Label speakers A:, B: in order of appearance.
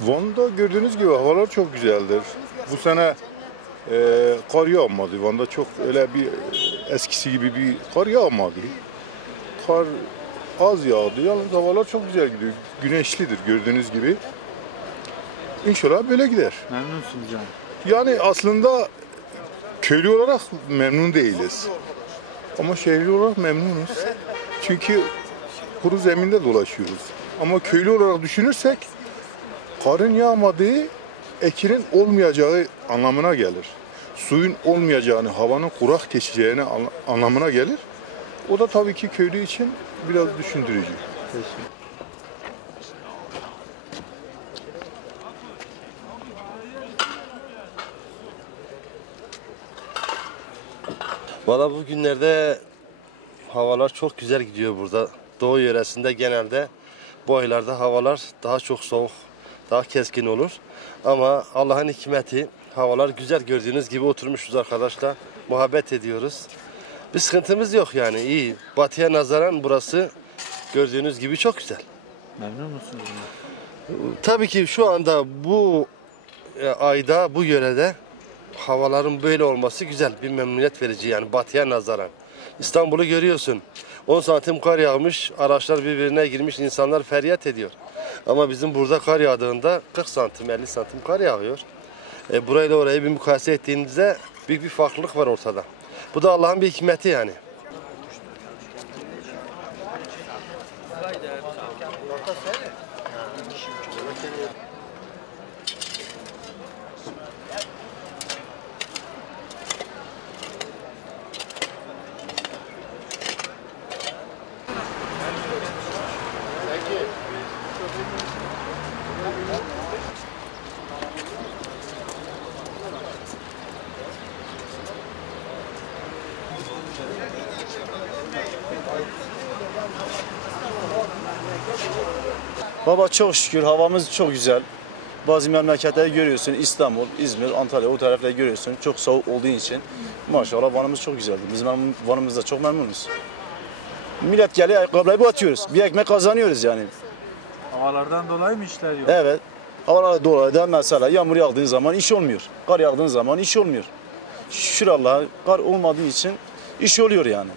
A: Van'da gördüğünüz gibi havalar çok güzeldir. Bu sene e, kar yağmadı. Van'da çok öyle bir e, eskisi gibi bir kar yağmadı. Kar az yağdı. Yalnız havalar çok güzel gidiyor. Güneşlidir gördüğünüz gibi. İnşallah böyle gider.
B: Memnunsunuz yani.
A: Yani aslında köylü olarak memnun değiliz. Ama şehirli olarak memnunuz. Çünkü kuru zeminde dolaşıyoruz. Ama köylü olarak düşünürsek karın yağmadığı ekinin olmayacağı anlamına gelir. Suyun olmayacağını, havanın kurak geçeceğini an- anlamına gelir. O da tabii ki köylü için biraz düşündürücü.
C: Valla bu günlerde havalar çok güzel gidiyor burada. Doğu yöresinde genelde bu aylarda havalar daha çok soğuk, daha keskin olur. Ama Allah'ın hikmeti havalar güzel gördüğünüz gibi oturmuşuz arkadaşlar. Muhabbet ediyoruz. Bir sıkıntımız yok yani iyi. Batıya nazaran burası gördüğünüz gibi çok güzel.
B: Memnun musunuz?
C: Tabii ki şu anda bu e, ayda bu yörede havaların böyle olması güzel. Bir memnuniyet verici yani batıya nazaran. İstanbul'u görüyorsun. 10 santim kar yağmış, araçlar birbirine girmiş, insanlar feryat ediyor. Ama bizim burada kar yağdığında 40 santim, 50 santim kar yağıyor. E, burayla orayı bir mukayese ettiğimizde büyük bir farklılık var ortada. Bu da Allah'ın bir hikmeti yani.
D: Baba çok şükür havamız çok güzel. Bazı memleketleri görüyorsun İstanbul, İzmir, Antalya o tarafları görüyorsun. Çok soğuk olduğu için maşallah Van'ımız çok güzeldi. Biz Van'ımızda çok memnunuz. Millet geliyor ayakkabıları batıyoruz. Bir ekmek kazanıyoruz yani.
B: Havalardan dolayı mı işler yok?
D: Evet. Havalar dolayı da mesela yağmur yağdığı zaman iş olmuyor. Kar yağdığı zaman iş olmuyor. Şükür Allah'a kar olmadığı için iş oluyor yani.